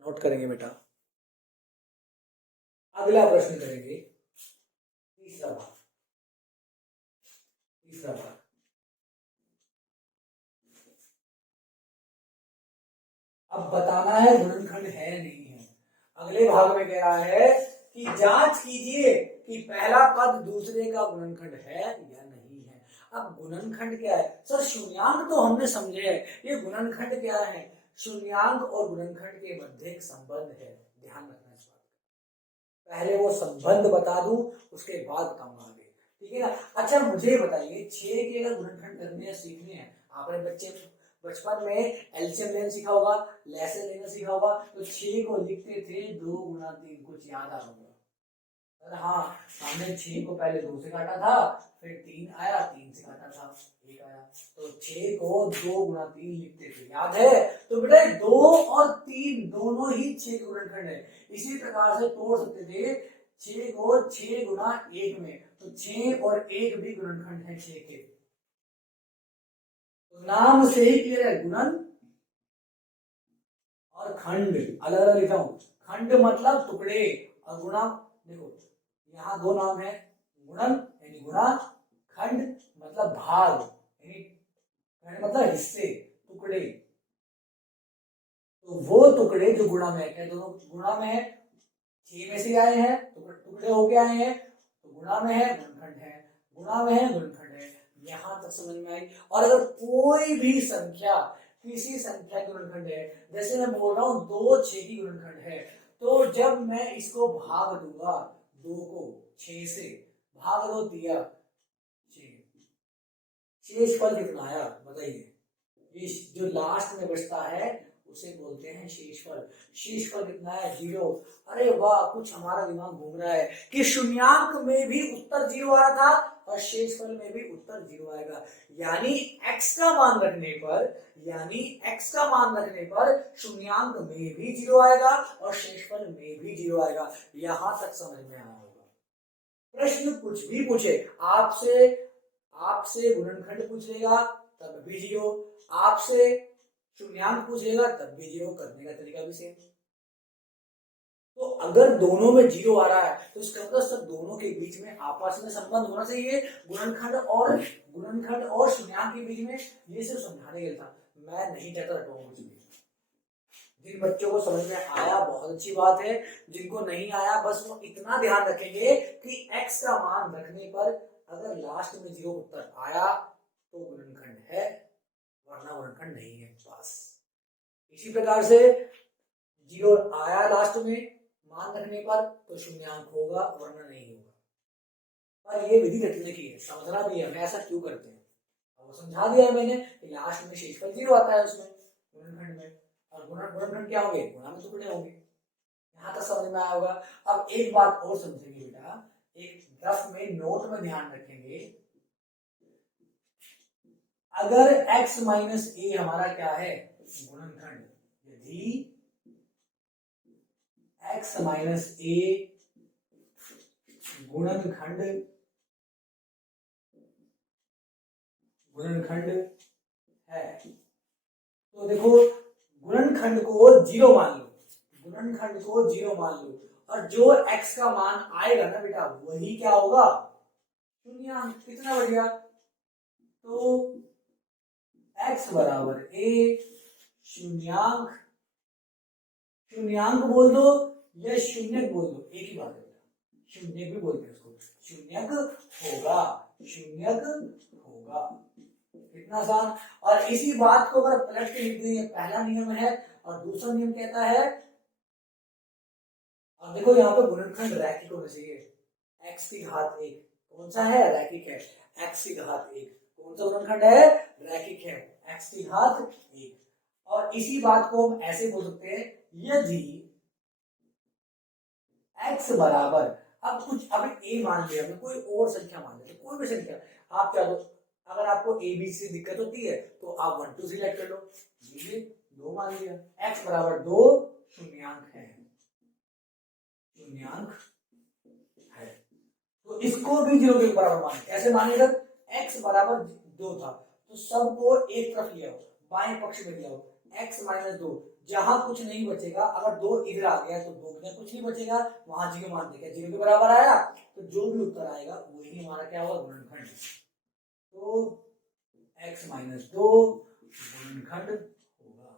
नोट करेंगे बेटा। अगला प्रश्न करेंगे, तीसरा भाग, तीसरा भाग। अब बताना है गुणनखंड है नहीं है। अगले भाग में कह रहा है कि जांच कीजिए कि पहला पद दूसरे का गुणनखंड है या नहीं है। अब गुणनखंड क्या है सर, शून्यांक तो हमने समझे है, ये गुणनखंड क्या है, शून्यांक और गुणनखंड के मध्य एक संबंध है, ध्यान रखना इस बात, पहले वो संबंध बता दूं उसके बाद बताऊंगा आगे, ठीक है ना। अच्छा मुझे बताइए, 6 के अगर गुणनखंड करने सीखने हैं, आपने बच्चे बचपन में एलसीएम लेना सीखा होगा, लैसे लेना सीखा होगा, तो 6 को लिखते थे 2 गुना 3, कुछ याद आ रहा होगा। हाँ, हमने 6 को पहले 2 से काटा था, फिर 3 आया, 3 से काटा था 1 आया, तो 6 को 2 गुना 3 लिखते थे, याद है। तो बेटा 2 और 3 दोनों ही 6 के गुणनखंड है, इसी प्रकार से तोड़ सकते थे 6 को 6 गुना 1 में, तो 6 और 1 भी गुणनखंड है 6 के। तो नाम से ही क्लियर है, गुणन और खंड अलग अलग लिखा हूं, खंड मतलब टुकड़े और गुणा, देखो यहाँ दो नाम है, गुणन यानी गुणा, खंड मतलब भाग यानी खंड मतलब हिस्से टुकड़े, तो वो टुकड़े जो गुणा में है, दोनों गुणा में है, 6 में से आए हैं तो टुकड़े होके आए हैं, तो गुणा में है गुणनखंड है, गुणा में है गुणनखंड है, यहां तक समझ में आई। और अगर कोई भी संख्या किसी संख्या की गुणनखंड है, जैसे मैं बोल रहा हूं 2 6 की गुणनखंड है, तो जब मैं इसको भाग दूंगा 2 को 6 से, भाग दो दिया 6, शेषफल कितना आया बताइए, ये जो लास्ट में बचता है उसे बोलते हैं शेषफल। शेषफल कितना है 0। अरे वाह, कुछ हमारा दिमाग घूम रहा है कि शून्यांक में भी उत्तर 0 आ रहा था और शेषफल में भी उत्तर 0 आएगा, यानी x का मान रखने पर, यानी x का मान रखने पर शून्यांक में भी 0 आएगा और शेषफल में भी 0 आएगा। यहां तक समझ में आया होगा। प्रश्न कुछ भी पूछे, आपसे आपसे गुणनखंड पूछ लेगा तब भी 0, आपसे शून्यांक पूछेगा तब भी 0, करने का तरीका भी सेम। तो अगर दोनों में 0 आ रहा है तो इसका मतलब सब दोनों के बीच में आपस में संबंध होना चाहिए, गुणनखंड और शून्यांक के बीच में। ये सिर्फ समझाने के लिए था, मैं नहीं चाहता रटवाऊं कुछ भी। जिन बच्चों को समझ में आया बहुत अच्छी बात है, जिनको नहीं आया बस वो इतना ध्यान रखेंगे कि x का मान रखने पर अगर लास्ट में 0 उत्तर आया तो गुणनखंड है, वरना गुणनखंड नहीं है, बस। इसी प्रकार से 0 आया लास्ट में मान रखने पर तो शून्यांक होगा, वरना नहीं होगा। पर ये विधि रटने की है, समझना भी है मैं ऐसा क्यों करते हैं, वो समझा दिया है मैंने कि लास्ट में शेषफल 0 आता है उसमें गुणनखंड में, और गुणनखंड क्या होंगे, गुणा में टुकड़े होंगे। यहाँ तक समझ में आया होगा। अब एक बात और समझेंगे बेटा, एक रफ में नोट में ध्यान रखेंगे, अगर x माइनस ए हमारा क्या है, गुणनखंड, यदि x माइनस ए गुणनखंड है, तो देखो गुणनखंड को 0 मान लो, गुणनखंड को 0 मान लो, और जो x का मान आएगा ना बेटा वही क्या होगा, शून्यांक। कितना बढ़िया। तो x बराबर a, शून्यांक, शून्यांक बोल दो या शून्यक बोल दो, एक ही बात है बेटा, शून्यक भी बोलते हैं उसको, शून्यक होगा, शून्यक होगा। कितना आसान। और इसी बात को अगर पलट के लिख देंगे, पहला नियम है, और दूसरा नियम कहता है, और देखो यहाँ पे गुणनखंड रैखिक होना चाहिए, x की घात 1 कौन सा है, रैखिक है, x की घात 1 कौन सा गुणनखंड है, रैखिक है, x की घात 1। और इसी बात को हम ऐसे बोल सकते हैं, यदि x बराबर, अब कुछ अब a मान लिया हमने, कोई और संख्या मान लिया, कोई भी संख्या आप चाहो, अगर आपको a b c दिक्कत होती है तो आप 1 2 सिलेक्ट कर लो, ये 2 मान लिया, x बराबर 2 शून्याङ्क है, शून्याङ्क है, तो इसको भी 0 के बराबर माने। कैसे मानेगा, x बराबर 2 था तो सबको एक तरफ लिया हो, बाएं पक्ष में लिया हो, x माइनस 2, जहां कुछ नहीं बचेगा, अगर 2 इधर आ गया तो 2 में कुछ नहीं बचेगा, वहां 0 मान देगा, 0 के बराबर आया तो जो भी उत्तर आएगा वही हमारा क्या होगा, गुणनखंड। तो x माइनस 2 गुणनखंड होगा,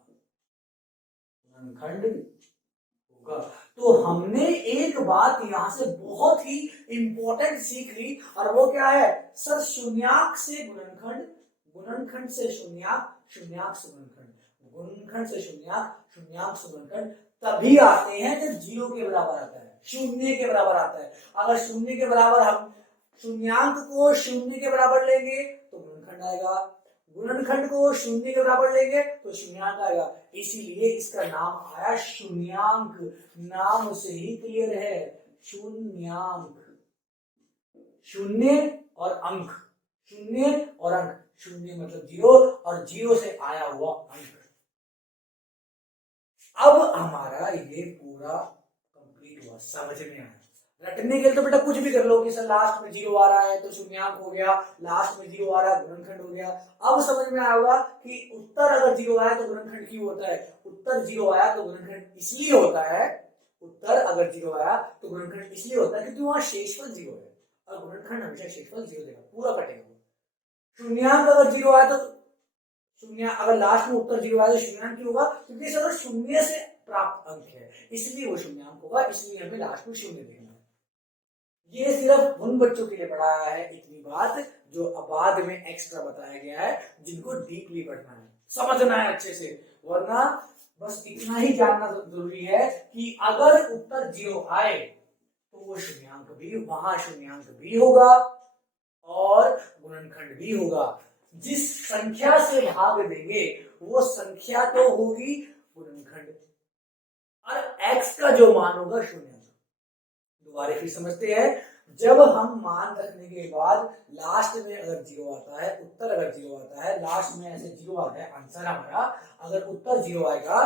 गुणनखंड होगा। तो हमने एक बात यहां से बहुत ही इंपॉर्टेंट सीख ली, और वो क्या है, सर शून्याक से गुणनखंड, गुणनखंड से शून्याक, शून्याक से गुणनखंड, गुणनखंड से शून्याक, शून्याक से गुणनखंड तभी आते हैं जब 0 के बराबर आता है, शून्य के बराबर आता है। अगर शून्य के बराबर हम शून्याक को शून्य के बराबर लेंगे तो गुणनखंड आएगा, गुणनखंड को शून्य के बराबर लेंगे तो शून्याङ्क आएगा, इसीलिए इसका नाम आया शून्याङ्क। नाम से ही क्लियर है, शून्याङ्क, शून्य और अंक, शून्य और अंक, शून्य मतलब 0 और 0 से आया हुआ अंक। अब हमारा ये पूरा कंप्लीट हुआ, समझ में आया। रटने के लिए तो बेटा कुछ भी कर लो कि सर लास्ट में 0 आ रहा है तो शून्याङ्क हो गया, लास्ट में 0 आ रहा है गुणनखंड हो गया। अब समझ में आया होगा कि उत्तर अगर 0 आया तो गुणनखंड क्यों होता है, उत्तर 0 आया तो गुणनखंड इसलिए होता है, उत्तर अगर 0 आया तो गुणनखंड इसलिए होता है क्योंकि वहां शेषफल 0 है, और गुणनखंड हमेशा शेषफल 0 देगा, पूरा कटेगा। शून्याङ्क अगर 0 आया तो शून्य, अगर लास्ट में उत्तर 0 आया तो शून्याङ्क क्यों होगा, क्योंकि अगर शून्य से प्राप्त अंक है इसलिए वो शून्याङ्क होगा, इसलिए हमें लास्ट में शून्य देखना है। ये सिर्फ उन बच्चों के लिए पढ़ाया है इतनी बात जो बाद में एक्स्ट्रा बताया गया है, जिनको डीपली पढ़ना है, समझना है अच्छे से, वरना बस इतना ही जानना जरूरी है कि अगर उत्तर 0 आए तो वो शून्याङ्क भी, वहां शून्याङ्क भी होगा और गुणनखंड भी होगा। जिस संख्या से भाग देंगे वो संख्या तो होगी गुणनखंड, और x का जो मान होगा शून्य। दोबारा फिर समझते हैं, जब हम मान रखने के बाद लास्ट में अगर 0 आता है, उत्तर अगर 0 आता है, लास्ट में ऐसे 0 आता है आंसर हमारा, अगर उत्तर 0 आएगा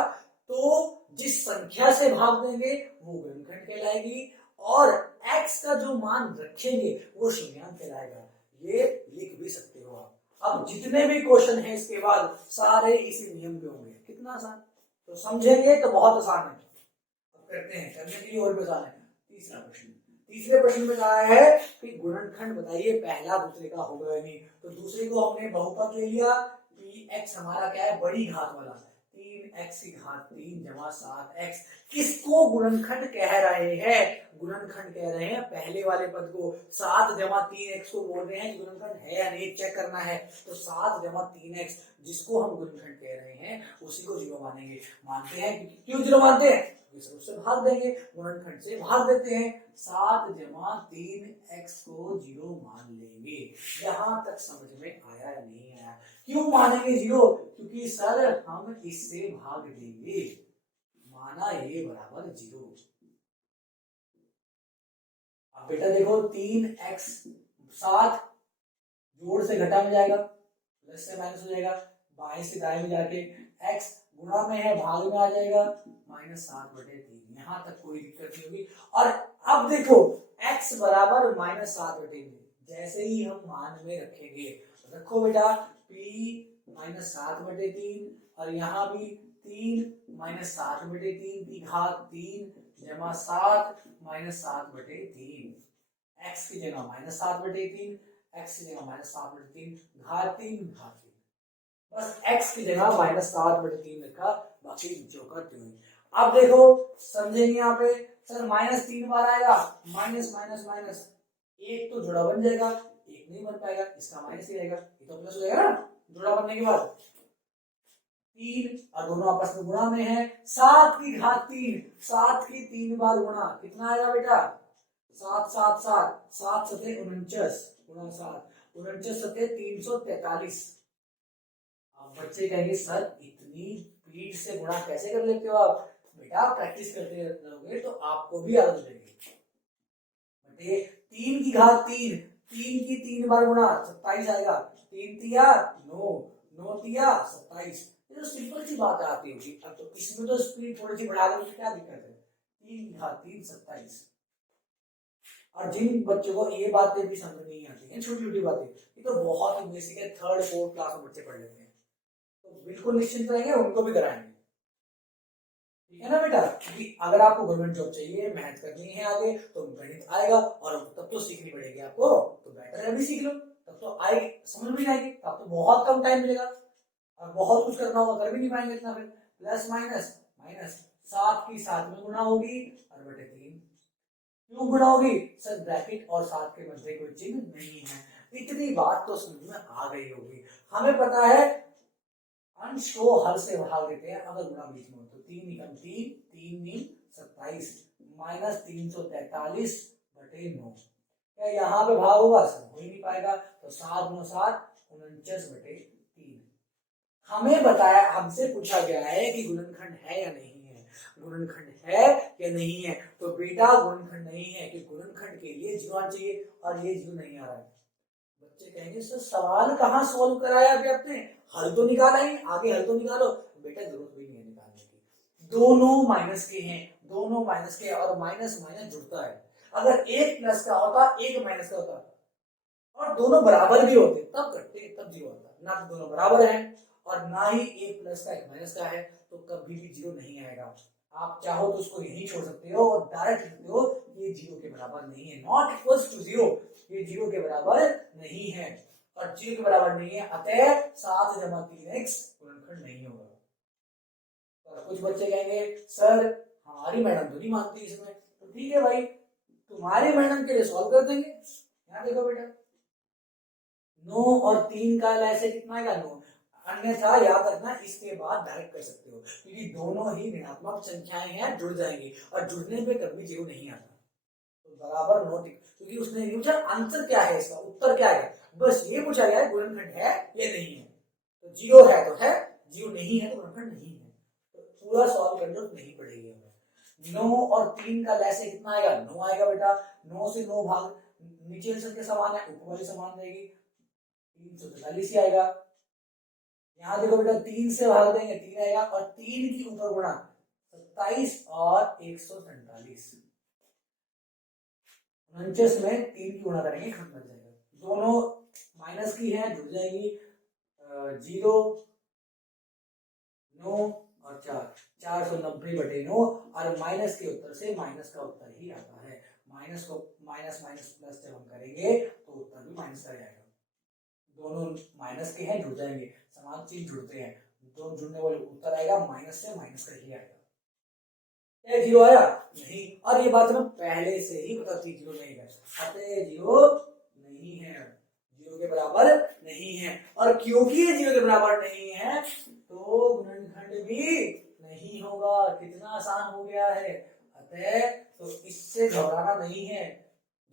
तो जिस संख्या से भाग देंगे वो गुणनखंड कहलाएगी, और x का जो मान रखेंगे वो शून्याङ्क कहलाएगा। ये लिख भी सकते हो आप। अब जितने भी क्वेश्चन है इसके बाद सारे इसी नियम पे होंगे। कितना आसान, तो समझेंगे तो बहुत आसान है। अब करते हैं, करने के लिए और भी आसान है। तीसरा प्रश्न, तीसरे प्रश्न में कहा है कि गुणनखंड बताइए, पहला दूसरे का होगा या नहीं, तो दूसरे को हमने बहुपद ले लिया कि x हमारा क्या है, बड़ी घात वाला, 3x की घात 3 जमा 7x। किसको गुणनखंड कह रहे हैं, गुणनखंड कह रहे हैं पहले वाले पद को। 7 जमा 3x को बोल रहे हैं कि गुणनखंड है या नहीं चेक करना है, तो 7 जमा 3x जिसको हम गुणनखंड कह रहे हैं उसी को 0 मानेंगे। मानते हैं, क्यों 0 मानते हैं, उससे भाग देंगे, गुणनखंड से भाग देते हैं, 7 जमा 3x को 0 मान लेंगे। यहां तक समझ में आया या नहीं आया, क्यों मानेंगे जीरो? क्योंकि सर हम इससे भाग देंगे, माना ये बराबर जीरो। अब बेटा देखो 3x 7 जोड़ से घटा में जाएगा, प्लस से माइनस हो जाएगा, बाएं से दाएं में जाके x गुणा में है भाग में आ जाएगा, -7/3। यहाँ तक कोई दिक्कत नहीं होगी। और अब देखो x बराबर -7/3, जैसे ही हम मान में रखेंगे, रखो बेटा p -7/3 और यहाँ भी 3 -7/3 की घात 3 जमा 7 -7/3, x की जगह -7/3, x की जगह -7/3, घात 3 घात 3, बस x की जगह -7/3 लिखा, बाकी जो का त्यों। अब देखो समझेंगे यहाँ पे, सर -3 बार आएगा, माइनस माइनस माइनस, एक तो जुड़ा बन जाएगा, एक नहीं बन पाएगा, इसका माइनस ही रहेगा, ये तो प्लस हो जाएगा ना जुड़ा बनने के बाद। 3 और दोनों आपस में गुणा में है, 7 की घात 3, 7 की 3 बार गुणा, कितना आएगा बेटा? 7 7 7, 7 सते 49 गुणा 7, 49 सते 343। अब बच्चे कहेंगे सर इतनी स्पीड से गुणा कैसे कर लेते हो आप? बेटा प्रैक्टिस करते रहोगे तो आपको भी आदत लगेगी। 3 की घात 3, 3 की 3 बार गुणा 27 आएगा, 3 तिया 9, 9 तिया 27। ये तो सिंपल सी बात आती होगी। अब तो इसमें तो स्पीड थोड़ी सी बढ़ा दो तो क्या दिक्कत है? 3 की घात 3 27। और जिन बच्चों को ये बातें भी समझ नहीं आती हैं, छोटी छोटी बातें, ये तो बहुत ही बेसिक है, 3rd 4th क्लास में बच्चे पढ़ लेते हैं, तो बिल्कुल निश्चिंत रहेंगे, उनको भी कराएंगे, ठीक है ना बेटा? क्योंकि अगर आपको गवर्नमेंट जॉब चाहिए, मेहनत करनी है आगे, तो गणित आएगा और तब तो सीखनी पड़ेगी आपको, तो बेटर है अभी सीख लो, तब तो आएगी, समझ भी आएगी, तब तो बहुत कम टाइम मिलेगा और बहुत कुछ करना होगा, कर भी नहीं पाएंगे इतना। फिर प्लस माइनस माइनस, 7 की 7 में गुणा होगी और बटे 3, क्यों गुणा होगी? सर ब्रैकेट और 7 के मध्य कोई चिन्ह नहीं है। इतनी बात तो समझ में आ गई होगी। हमें पता है अंश को हर से भाग देते हैं अगर गुणा बीच में हो तो, 3 निकम 3, 3 नी 27 माइनस 343/9। क्या यहाँ पे भाग होगा? सर हो ही नहीं पाएगा, तो 7 9 7 49/3। हमें बताया, हमसे पूछा गया है कि गुणनखंड है या नहीं है, गुणनखंड है या नहीं है, तो बेटा गुणनखंड नहीं है कि गुणनखंड के लिए जीरो आना चाहिए और ये जीरो नहीं आ रहा है। बच्चे कहेंगे सर सवाल कहाँ सॉल्व कराया अभी आपने, हल तो निकाला ही, आगे हल तो निकालो। बेटा जरूरत भी नहीं है निकालने की, दोनों माइनस के हैं, दोनों माइनस के, और माइनस माइनस जुड़ता है। अगर एक प्लस का होता, एक माइनस का होता और दोनों बराबर भी होते तब करते, तब जीरो आता, ना तो दोनों बराबर हैं और ना ही एक प्लस का एक माइनस का है, तो कभी भी जीरो नहीं आएगा। आप चाहो तो उसको यही छोड़ सकते हो और डायरेक्ट लिखते हो ये जीरो के बराबर नहीं है, नॉट इक्वल्स टू जीरो, ये जीरो के बराबर नहीं है और जीरो के बराबर नहीं है, अतः 7 जमा 3x गुणनखंड नहीं होगा। और कुछ बच्चे कहेंगे सर हमारी मैडम तो नहीं मानती इसमें, तो ठीक है भाई, तुम्हारी मैडम के लिए सॉल्व कर देंगे। यहाँ देखो बेटा 9 और 3 का ऐसे कितना आएगा? 9, अन्यथा याद रखना इसके बाद डायरेक्ट कर सकते हो क्योंकि दोनों ही ऋणात्मक संख्याएं हैं, जुड़ जाएंगी और जुड़ने पे कभी जीरो नहीं आता, तो बराबर नोट, क्योंकि उसने नहीं पूछा आंसर क्या है, इसका उत्तर क्या है, बस ये पूछा गया है गुणनखंड है या नहीं है, तो जीरो है तो है, जीरो नहीं है तो गुणनखंड नहीं है, तो पूरा सॉल्व करने जरूरत नहीं पड़ेगी हमें। 9 और 3 का लैसे कितना आएगा? 9 आएगा बेटा, 9 से 9 भाग, नीचे संख्या समान है, ऊपर वाली समान रहेगी, 343 ही आएगा। यहाँ देखो बेटा 3 से भाग देंगे 3 आएगा और 3 की ऊपर गुणा 27 और 147, 49 में 3 की गुणा करेंगे खत्म हो जाएगा, दोनों माइनस की है जुड़ जाएगी, 0 9 और 4, 490/9 और माइनस के उत्तर से माइनस का उत्तर ही आता है, माइनस को माइनस माइनस प्लस जब हम करेंगे तो उत्तर भी माइनस का आएगा, दोनों माइनस के हैं जुड़ जाएंगे, समान चीज जुड़ते हैं, दोनों जुड़ने वाले उत्तर आएगा माइनस से माइनस का ही आएगा। क्या जीरो आया? नहीं, और ये बात हमें पहले से ही पता थी जीरो नहीं है, अतः जीरो नहीं है, जीरो के बराबर नहीं है, और क्योंकि ये जीरो के बराबर नहीं है तो गुणनखंड भी नहीं होगा। कितना आसान हो गया है, अतः तो इससे घबराना नहीं है।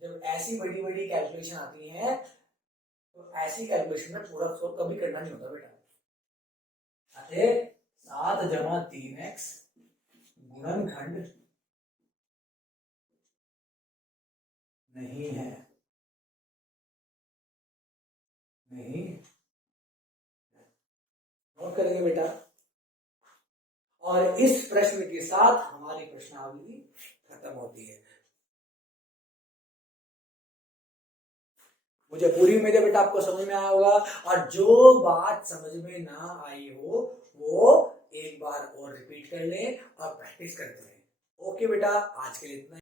जब ऐसी बड़ी बड़ी कैलकुलेशन आती है तो ऐसी कैलकुलेशन में पूरा सोल्व कभी करना नहीं होता बेटा। अतः 7 जमा 3x गुणनखंड नहीं है, नहीं नोट करेंगे बेटा। और इस प्रश्न के साथ हमारी प्रश्नावली खत्म होती है। मुझे पूरी उम्मीद है बेटा आपको समझ में आया होगा, और जो बात समझ में ना आई हो वो एक बार और रिपीट कर लें और प्रैक्टिस करते रहें। ओके बेटा, आज के लिए इतना।